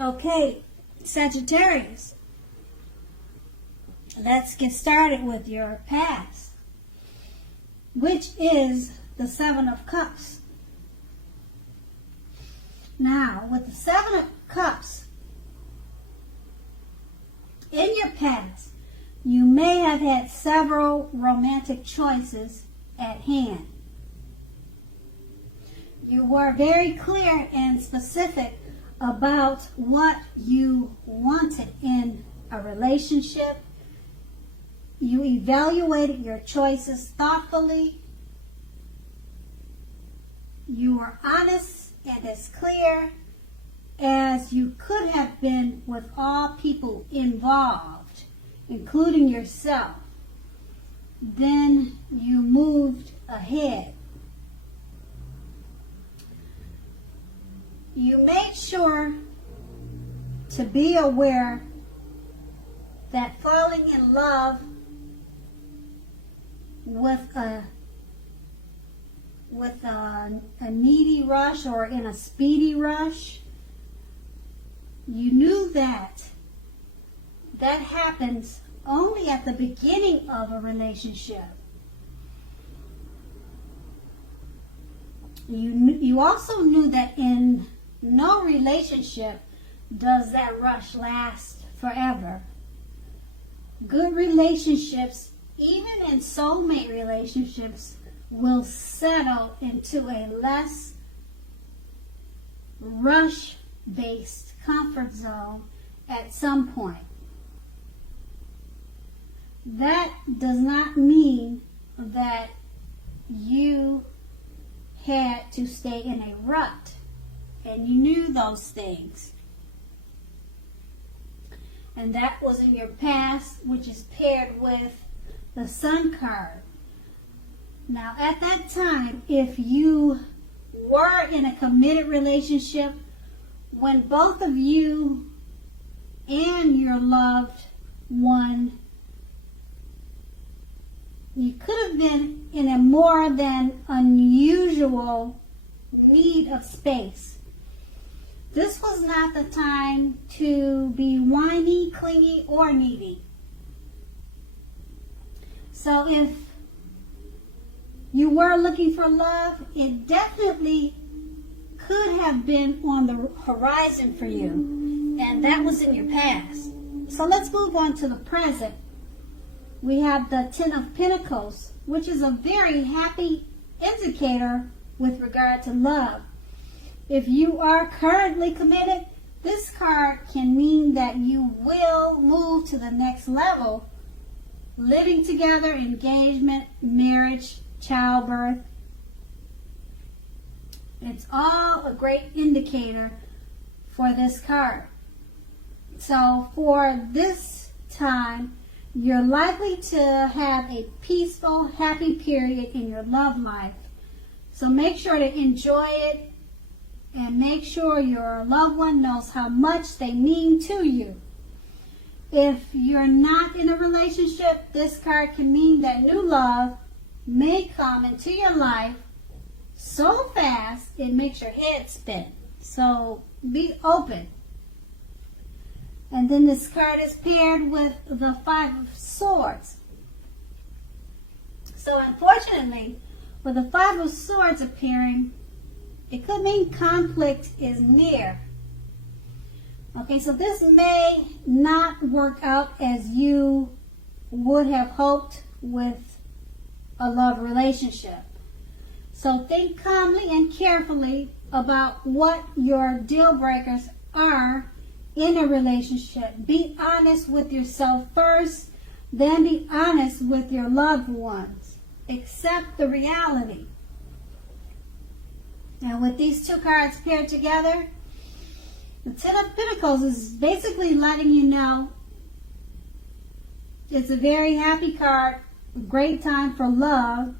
Okay, Sagittarius, let's get started with your past, which is the Seven of Cups. Now, with the Seven of Cups, in your past, you may have had several romantic choices at hand. You were very clear and specific about what you wanted in a relationship. You evaluated your choices thoughtfully. You were honest and as clear as you could have been with all people involved, including yourself. Then you moved ahead. You made sure to be aware that falling in love with a needy rush or in a speedy rush, you knew that happens only at the beginning of a relationship. You also knew that in no relationship does that rush last forever. Good relationships, even in soulmate relationships, will settle into a less rush-based comfort zone at some point. That does not mean that you had to stay in a rut, and you knew those things. And that was in your past, which is paired with the Sun card. Now, at that time, if you were in a committed relationship, when both of you and your loved one, you could have been in a more than unusual need of space. This was not the time to be whiny, clingy, or needy. So if you were looking for love, it definitely could have been on the horizon for you. And that was in your past. So let's move on to the present. We have the Ten of Pentacles, which is a very happy indicator with regard to love. If you are currently committed, this card can mean that you will move to the next level, living together, engagement, marriage, childbirth. It's all a great indicator for this card. So for this time, you're likely to have a peaceful, happy period in your love life. So make sure to enjoy it and make sure your loved one knows how much they mean to you. If you're not in a relationship, this card can mean that new love may come into your life so fast it makes your head spin. So be open. And then this card is paired with the Five of Swords. So unfortunately, with the Five of Swords appearing, it could mean conflict is near. Okay, so this may not work out as you would have hoped with a love relationship. So think calmly and carefully about what your deal breakers are in a relationship. Be honest with yourself first, then be honest with your loved ones. Accept the reality. Now with these two cards paired together, the Ten of Pentacles is basically letting you know it's a very happy card, a great time for love,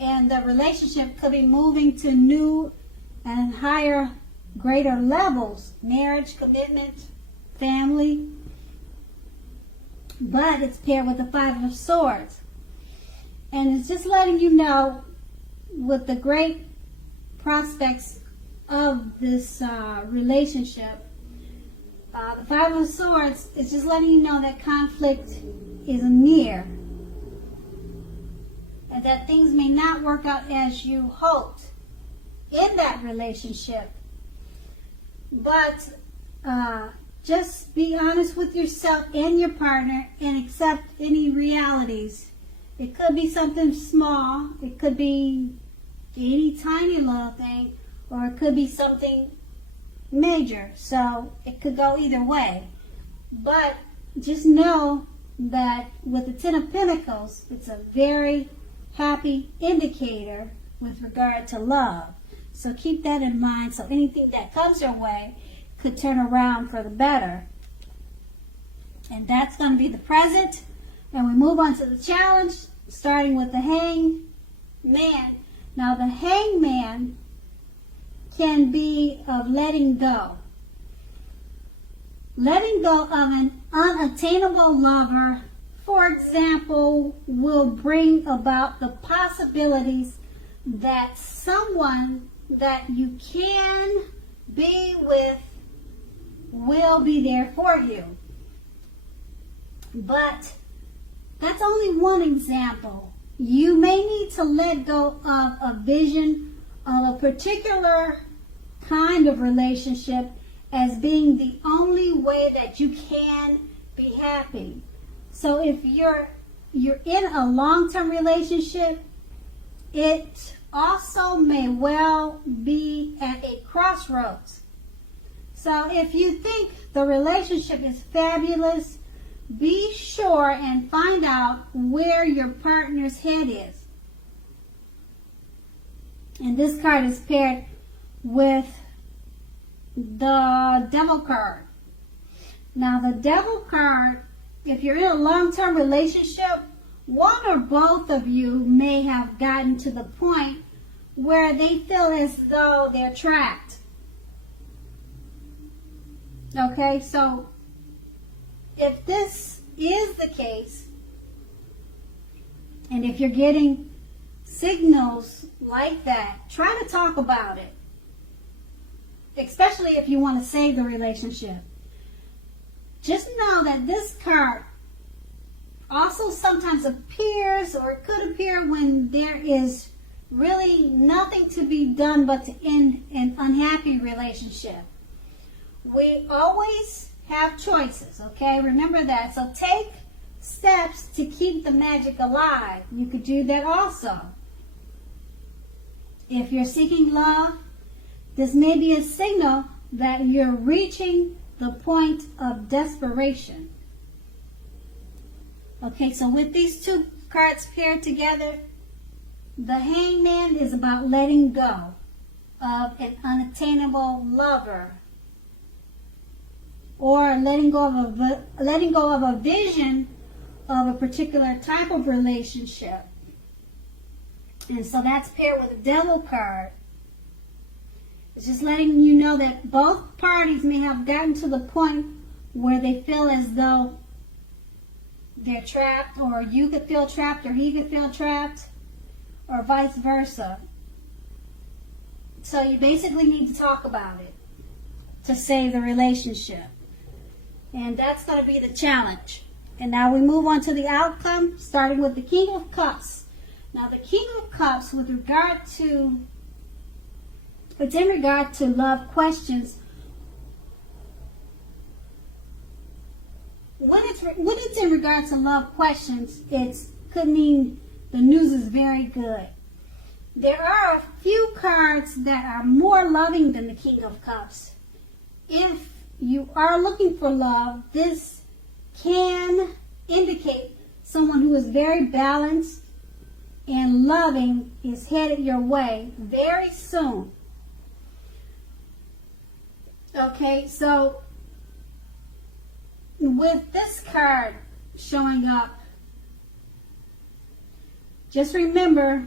and the relationship could be moving to new and higher, greater levels, marriage, commitment, family, but it's paired with the Five of Swords. And it's just letting you know with the great prospects of this relationship. The Five of Swords is just letting you know that conflict is near and that things may not work out as you hoped in that relationship. But just be honest with yourself and your partner and accept any realities. It could be something small, it could be any tiny little thing, or it could be something major. So it could go either way. But just know that with the Ten of Pentacles, it's a very happy indicator with regard to love. So keep that in mind. So anything that comes your way could turn around for the better. And that's going to be the present. And we move on to the challenge, starting with the Hangman. Now the Hangman can be of letting go. Letting go of an unattainable lover, for example, will bring about the possibilities that someone that you can be with will be there for you. But that's only one example. You may need to let go of a vision of a particular kind of relationship as being the only way that you can be happy. So if you're in a long-term relationship, it also may well be at a crossroads. So if you think the relationship is fabulous, be sure and find out where your partner's head is. And this card is paired with the Devil card. Now the Devil card, if you're in a long-term relationship, one or both of you may have gotten to the point where they feel as though they're trapped. Okay, so if this is the case, and if you're getting signals like that, try to talk about it. Especially if you want to save the relationship. Just know that this card also sometimes appears, or it could appear when there is really nothing to be done but to end an unhappy relationship. We always have choices, okay? Remember that. So take steps to keep the magic alive. You could do that also. If you're seeking love, this may be a signal that you're reaching the point of desperation. Okay, so with these two cards paired together, the Hangman is about letting go of an unattainable lover, or letting go of a vision of a particular type of relationship. And so that's paired with the Devil card. It's just letting you know that both parties may have gotten to the point where they feel as though they're trapped, or you could feel trapped, or he could feel trapped, or vice versa. So you basically need to talk about it to save the relationship. And that's going to be the challenge. And now we move on to the outcome, starting with the King of Cups. Now the King of Cups, with regard to, it's in regard to love questions. When it's in regard to love questions, it could mean the news is very good. There are a few cards that are more loving than the King of Cups. If you are looking for love, this can indicate someone who is very balanced and loving is headed your way very soon. Okay, so with this card showing up, just remember,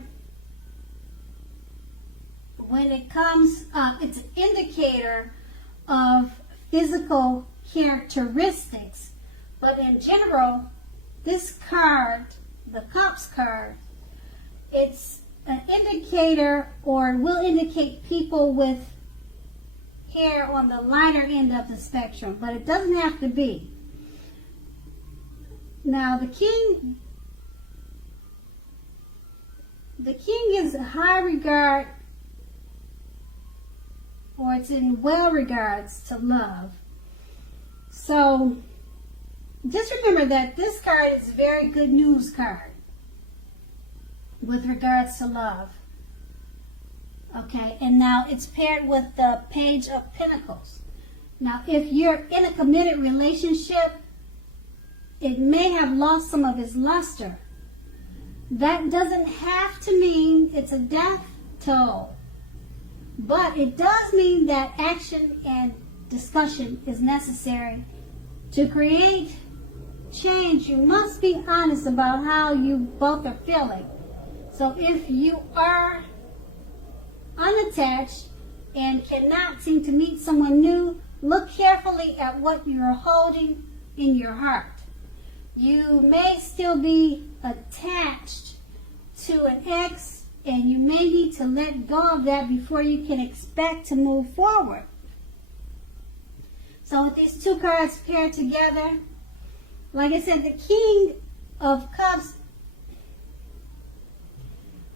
when it comes up, it's an indicator of physical characteristics. But in general, this card, the Cups card, it's an indicator, or will indicate people with err on the lighter end of the spectrum, but it doesn't have to be. Now, the king is high regard, or it's in well regards to love. So just remember that this card is a very good news card with regards to love. Okay, and now it's paired with the Page of Pentacles. Now, if you're in a committed relationship, it may have lost some of its luster. That doesn't have to mean it's a death toll, but it does mean that action and discussion is necessary. To create change, you must be honest about how you both are feeling. So if you are unattached and cannot seem to meet someone new, look carefully at what you're holding in your heart. You may still be attached to an ex, and you may need to let go of that before you can expect to move forward. So with these two cards paired together, like I said, the King of Cups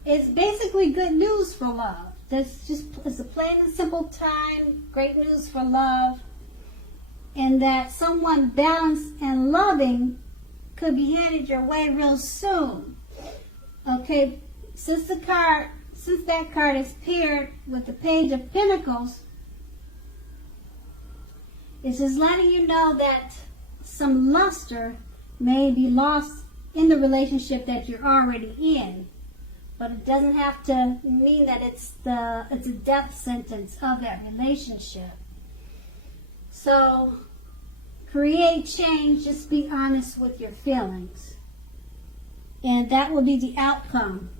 is basically good news for love. This just is a plain and simple time, great news for love, and that someone balanced and loving could be handed your way real soon. Okay, since that card is paired with the Page of Pentacles, it's just letting you know that some luster may be lost in the relationship that you're already in. But it doesn't have to mean that it's a death sentence of that relationship. So create change, just be honest with your feelings. And that will be the outcome.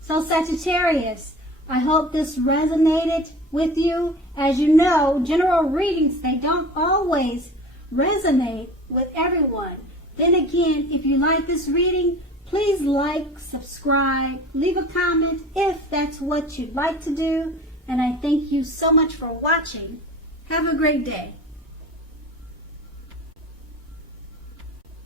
So Sagittarius, I hope this resonated with you. As you know, general readings, they don't always resonate with everyone. Then again, if you like this reading, please like, subscribe, leave a comment if that's what you'd like to do. And I thank you so much for watching. Have a great day.